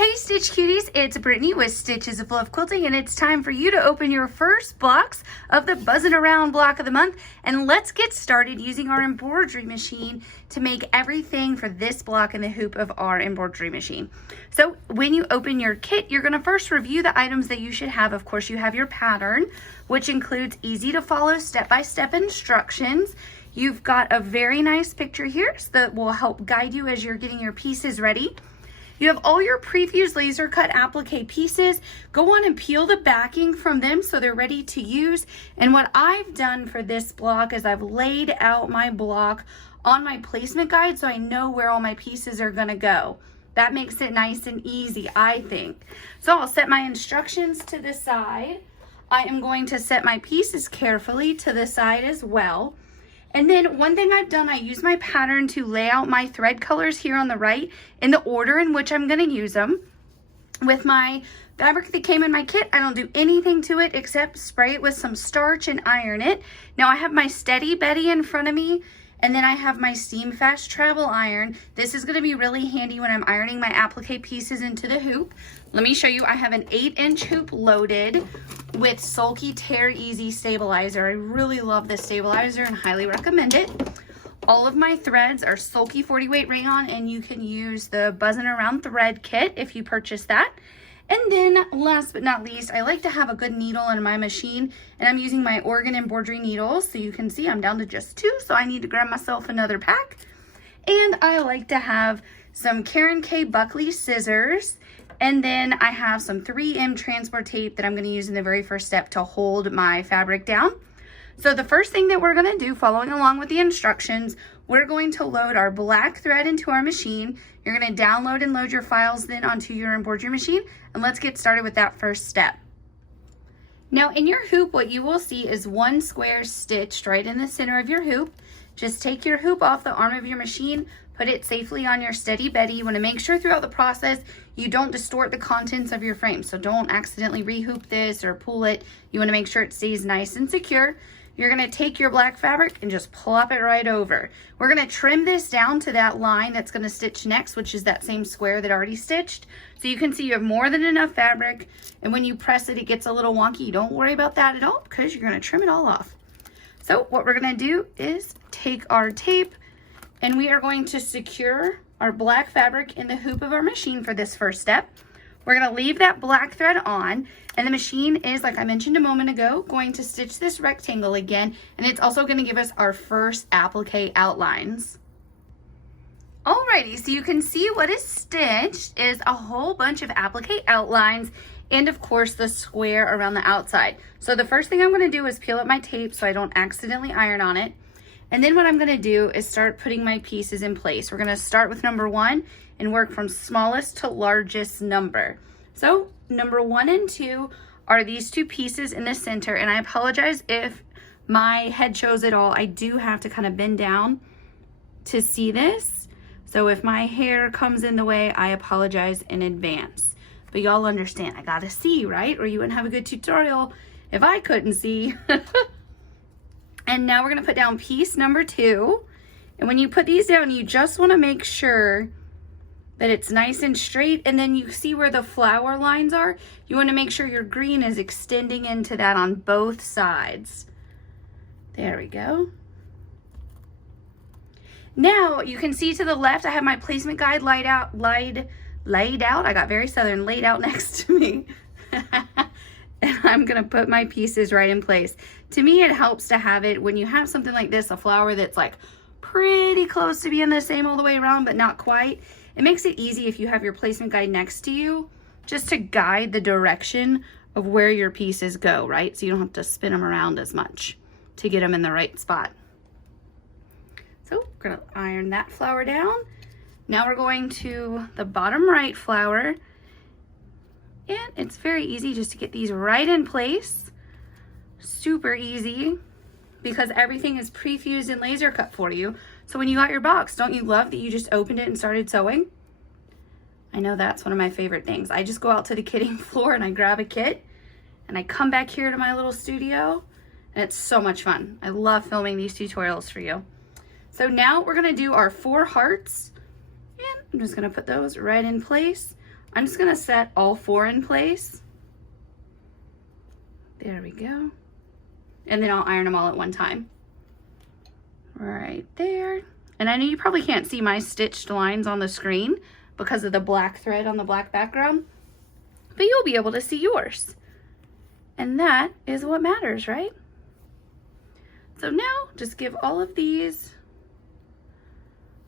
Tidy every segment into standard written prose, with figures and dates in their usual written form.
Hey Stitch Cuties, it's Brittany with Stitches of Love Quilting, and it's time for you to open your first blocks of the Buzzin Around Block of the Month. And let's get started using our embroidery machine to make everything for this block in the hoop of our embroidery machine. So when you open your kit, you're going to first review the items that you should have. Of course, you have your pattern, which includes easy to follow step-by-step instructions. You've got a very nice picture here that will help guide you as you're getting your pieces ready. You have all your prefused laser cut applique pieces. Go on and peel the backing from them so they're ready to use. And what I've done for this block is I've laid out my block on my placement guide so I know where all my pieces are gonna go. That makes it nice and easy, I think. So I'll set my instructions to the side. I am going to set my pieces carefully to the side as well. And then one thing I've done, I use my pattern to lay out my thread colors here on the right in the order in which I'm going to use them. With my fabric that came in my kit, I don't do anything to it except spray it with some starch and iron it. Now I have my Steady Betty in front of me, and then I have my Steam Fast Travel iron. This is going to be really handy when I'm ironing my applique pieces into the hoop. Let me show you. I have an 8-inch hoop loaded with Sulky Tear Easy stabilizer. I really love this stabilizer and highly recommend it. All of my threads are Sulky 40 weight rayon, and you can use the Buzzin Around thread kit if you purchase that. And then last but not least, I like to have a good needle in my machine, and I'm using my Oregon embroidery needles. So you can see I'm down to just 2, so I need to grab myself another pack. And I like to have some Karen K Buckley scissors. And then I have some 3M transport tape that I'm going to use in the very first step to hold my fabric down. So the first thing that we're going to do, following along with the instructions, we're going to load our black thread into our machine. You're going to download and load your files then onto your embroidery machine. And let's get started with that first step. Now in your hoop, what you will see is one square stitched right in the center of your hoop. Just take your hoop off the arm of your machine, put it safely on your Steady Betty. You want to make sure throughout the process you don't distort the contents of your frame. So don't accidentally rehoop this or pull it. You want to make sure it stays nice and secure. You're going to take your black fabric and just plop it right over. We're going to trim this down to that line that's going to stitch next, which is that same square that already stitched. So you can see you have more than enough fabric, and when you press it, it gets a little wonky. Don't worry about that at all because you're going to trim it all off. So what we're going to do is take our tape, and we are going to secure our black fabric in the hoop of our machine for this first step. We're going to leave that black thread on, and the machine is, like I mentioned a moment ago, going to stitch this rectangle again, and it's also going to give us our first applique outlines. Alrighty, so you can see what is stitched is a whole bunch of applique outlines and of course the square around the outside. So the first thing I'm going to do is peel up my tape so I don't accidentally iron on it. And then what I'm going to do is start putting my pieces in place. We're going to start with number 1 and work from smallest to largest number. So number 1 and 2 are these 2 pieces in the center, and I apologize if my head shows it all. I do have to kind of bend down to see this. So if my hair comes in the way, I apologize in advance. But y'all understand, I gotta see, right? Or you wouldn't have a good tutorial if I couldn't see. And now we're gonna put down piece number 2. And when you put these down, you just wanna make sure that it's nice and straight. And then you see where the flower lines are? You wanna make sure your green is extending into that on both sides. There we go. Now you can see to the left, I have my placement guide laid out. I got very southern, laid out next to me. And I'm gonna put my pieces right in place. To me, it helps to have it when you have something like this, a flower that's like pretty close to being the same all the way around, but not quite. It makes it easy if you have your placement guide next to you, just to guide the direction of where your pieces go, right? So you don't have to spin them around as much to get them in the right spot. So we're gonna iron that flower down. Now we're going to the bottom right flower, and it's very easy just to get these right in place. Super easy because everything is pre-fused and laser cut for you. So when you got your box, don't you love that you just opened it and started sewing? I know that's one of my favorite things. I just go out to the kitting floor and I grab a kit and I come back here to my little studio, and it's so much fun. I love filming these tutorials for you. So now we're gonna do our 4 hearts, and I'm just gonna put those right in place. I'm just gonna set all 4 in place. There we go. And then I'll iron them all at one time. Right there. And I know you probably can't see my stitched lines on the screen because of the black thread on the black background, but you'll be able to see yours. And that is what matters, right? So now just give all of these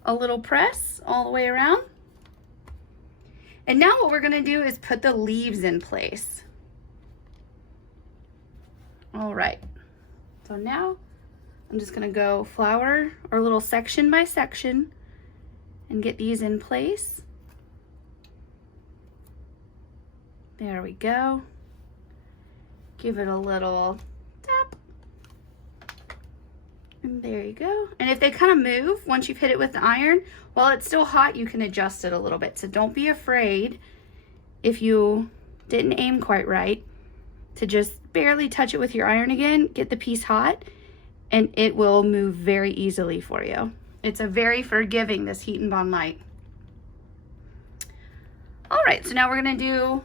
a little press all the way around. And now what we're gonna do is put the leaves in place. All right, so now I'm just gonna go flower or little section by section and get these in place. There we go. Give it a little tap. And there you go. And if they kind of move once you've hit it with the iron, while it's still hot, you can adjust it a little bit. So don't be afraid if you didn't aim quite right to just barely touch it with your iron again, get the piece hot, and it will move very easily for you. It's a very forgiving, this Heat and Bond light. All right, so now we're gonna do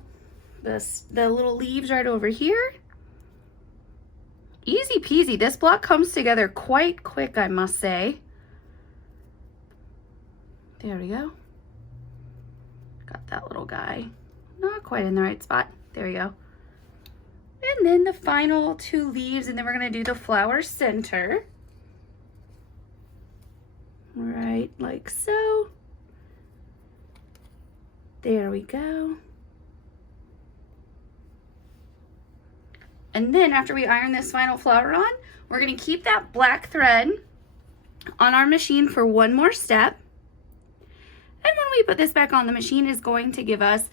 the little leaves right over here. Easy peasy. This block comes together quite quick, I must say. There we go. Got that little guy. Not quite in the right spot. There we go. And then the final 2 leaves, and then we're gonna do the flower center. Right, like so. There we go. And then after we iron this final flower on, we're gonna keep that black thread on our machine for one more step. And when we put this back on, the machine is going to give us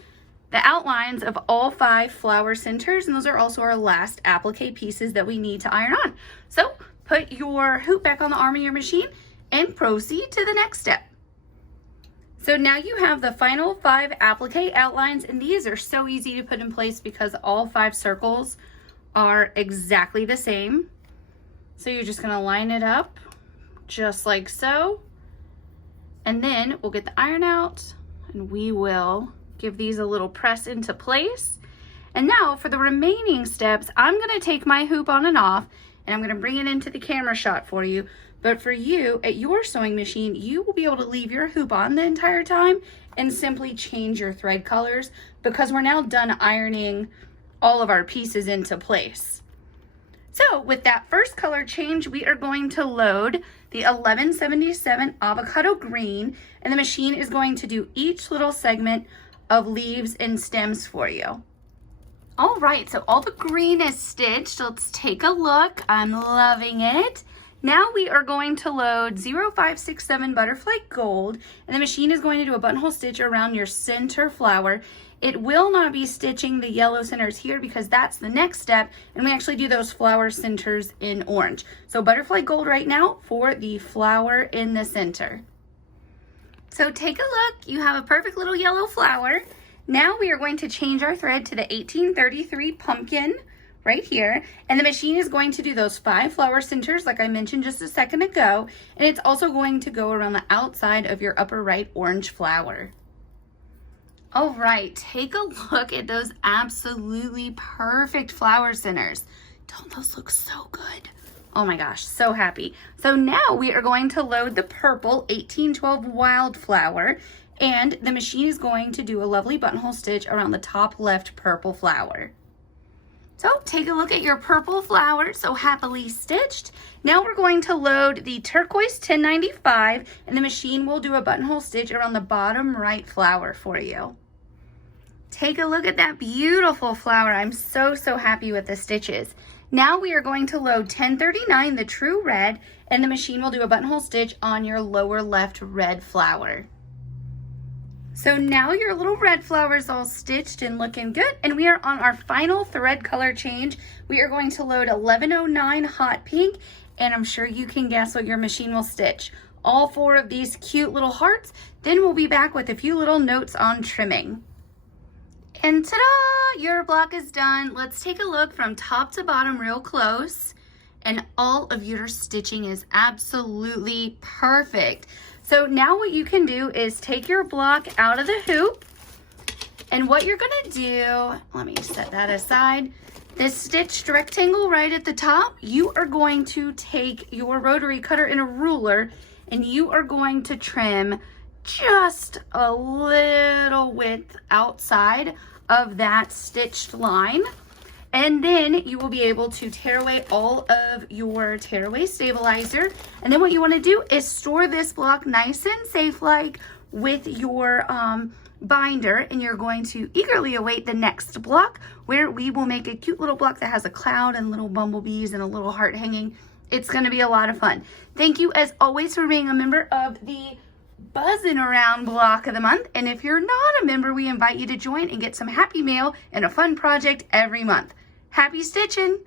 the outlines of all 5 flower centers, and those are also our last applique pieces that we need to iron on. So put your hoop back on the arm of your machine and proceed to the next step. So now you have the final 5 applique outlines, and these are so easy to put in place because all 5 circles are exactly the same. So you're just gonna line it up just like so. And then we'll get the iron out and we will give these a little press into place. And now for the remaining steps, I'm gonna take my hoop on and off and I'm gonna bring it into the camera shot for you. But for you, at your sewing machine, you will be able to leave your hoop on the entire time and simply change your thread colors because we're now done ironing all of our pieces into place. So with that first color change, we are going to load the 1177 avocado green, and the machine is going to do each little segment of leaves and stems for you. All right, so all the green is stitched. Let's take a look. I'm loving it. Now we are going to load 0567 butterfly gold, and the machine is going to do a buttonhole stitch around your center flower. It will not be stitching the yellow centers here because that's the next step, and we actually do those flower centers in orange. So butterfly gold right now for the flower in the center. So take a look, you have a perfect little yellow flower. Now we are going to change our thread to the 1833 pumpkin right here, and the machine is going to do those 5 flower centers like I mentioned just a second ago, and it's also going to go around the outside of your upper right orange flower. All right, take a look at those absolutely perfect flower centers. Don't those look so good? Oh my gosh, so happy. So now we are going to load the purple 1812 wildflower, and the machine is going to do a lovely buttonhole stitch around the top left purple flower. So take a look at your purple flower, so happily stitched. Now we're going to load the turquoise 1095, and the machine will do a buttonhole stitch around the bottom right flower for you. Take a look at that beautiful flower. I'm so happy with the stitches. Now we are going to load 1039, the true red, and the machine will do a buttonhole stitch on your lower left red flower. So now your little red flower is all stitched and looking good, and we are on our final thread color change. We are going to load 1109 hot pink, and I'm sure you can guess what your machine will stitch. All 4 of these cute little hearts. Then we'll be back with a few little notes on trimming. And ta-da! Your block is done. Let's take a look from top to bottom real close. And all of your stitching is absolutely perfect. So now what you can do is take your block out of the hoop And what you're gonna do, let me set that aside. This stitched rectangle right at the top, you are going to take your rotary cutter and a ruler, and you are going to trim just a little width outside of that stitched line. And then you will be able to tear away all of your tearaway stabilizer. And then what you want to do is store this block nice and safe like with your binder, and you're going to eagerly await the next block where we will make a cute little block that has a cloud and little bumblebees and a little heart hanging. It's going to be a lot of fun. Thank you as always for being a member of the Buzzin Around Block of the Month. And if you're not a member, we invite you to join and get some happy mail and a fun project every month. Happy stitching!